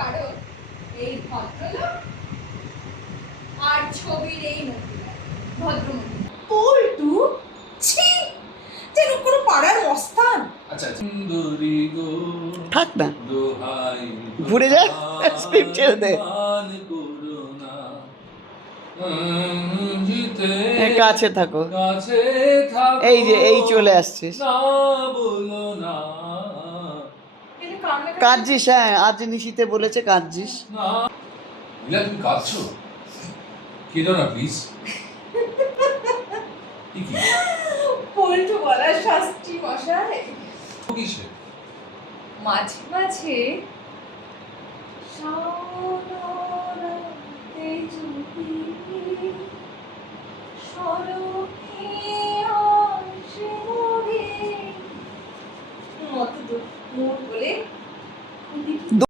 কারণ এই ভদ্রলোক আর ছবির এই মহিলা, ভদ্রমহিলা পল্টু, ছি, যেন কোনো পাড়ার মস্তান। আচ্ছা থাক না, ঘুরে যা, স্ক্রিপ্ট ছেড়ে দে। কাছে থাকো, এই যে এই চলে আসছিস, কাঁদছিস? হ্যাঁ, আজ নিশিতে বলেছে কাঁদছিস। তুমি কাঁদছো? কেঁদো না প্লিজ। পল্টু বলার শাস্তি মশাই, কিসে? মাঝে মাঝে